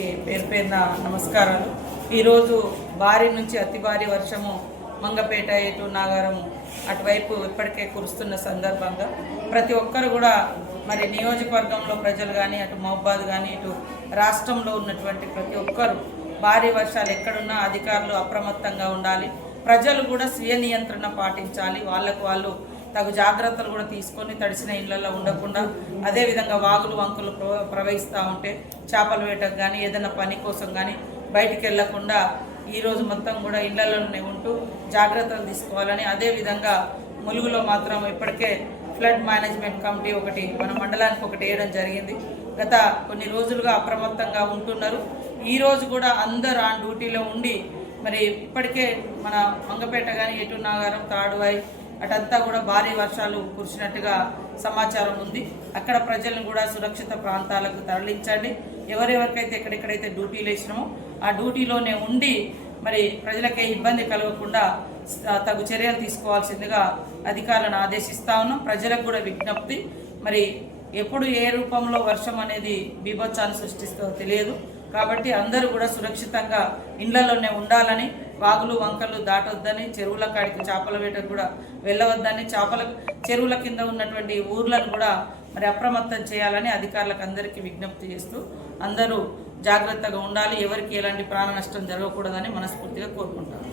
పేరు పేరున నమస్కారాలు. ఈరోజు భారీ నుంచి అతి భారీ వర్షము మంగపేట ఇటు నాగారం అటువైపు ఇప్పటికే కురుస్తున్న సందర్భంగా ప్రతి ఒక్కరు కూడా మరి నియోజకవర్గంలో ప్రజలు కానీ అటు మహబాద్ కానీ ఇటు రాష్ట్రంలో ఉన్నటువంటి ప్రతి ఒక్కరు భారీ వర్షాలు ఎక్కడున్నా అధికారులు అప్రమత్తంగా ఉండాలి. ప్రజలు కూడా స్వీయ నియంత్రణ పాటించాలి. వాళ్ళకు వాళ్ళు తగు జాగ్రత్తలు కూడా తీసుకొని తడిసిన ఇళ్లలో ఉండకుండా, అదేవిధంగా వాగులు వంకులు ప్రవహిస్తూ ఉంటే చేపల వేటకు కానీ ఏదైనా పని కోసం కానీ బయటికి వెళ్లకుండా ఈరోజు మొత్తం కూడా ఇళ్లలోనే ఉంటూ జాగ్రత్తలు తీసుకోవాలని, అదేవిధంగా ములుగులో మాత్రం ఇప్పటికే ఫ్లడ్ మేనేజ్మెంట్ కమిటీ ఒకటి మన మండలానికి ఒకటి వేయడం జరిగింది. గత కొన్ని రోజులుగా అప్రమత్తంగా ఉంటున్నారు. ఈరోజు కూడా అందరూ ఆ డ్యూటీలో ఉండి మరి ఇప్పటికే మన మంగపేట కానీ ఎటు నాగారం తాడువాయి అటంతా కూడా భారీ వర్షాలు కురిసినట్టుగా సమాచారం ఉంది. అక్కడ ప్రజలను కూడా సురక్షిత ప్రాంతాలకు తరలించండి. ఎవరెవరికైతే ఎక్కడెక్కడైతే డ్యూటీలు వేసినామో ఆ డ్యూటీలోనే ఉండి మరి ప్రజలకే ఇబ్బంది కలగకుండా తగు చర్యలు తీసుకోవాల్సిందిగా అధికారులను ఆదేశిస్తా ఉన్నాం. ప్రజలకు కూడా విజ్ఞప్తి, మరి ఎప్పుడు ఏ రూపంలో వర్షం అనేది బీభత్సాన్ని సృష్టిస్తుందో తెలియదు కాబట్టి అందరూ కూడా సురక్షితంగా ఇళ్లలోనే ఉండాలని, వాగులు వంకలు దాటొద్దని, చెరువుల కాడికి చేపల వేటకు కూడా వెళ్ళవద్దని, చెరువుల కింద ఉన్నటువంటి ఊర్లను కూడా మరి అప్రమత్తం చేయాలని అధికారులకు అందరికీ విజ్ఞప్తి చేస్తూ అందరూ జాగ్రత్తగా ఉండాలి. ఎవరికి ఎలాంటి ప్రాణ నష్టం జరగకూడదని మనస్ఫూర్తిగా కోరుకుంటాను.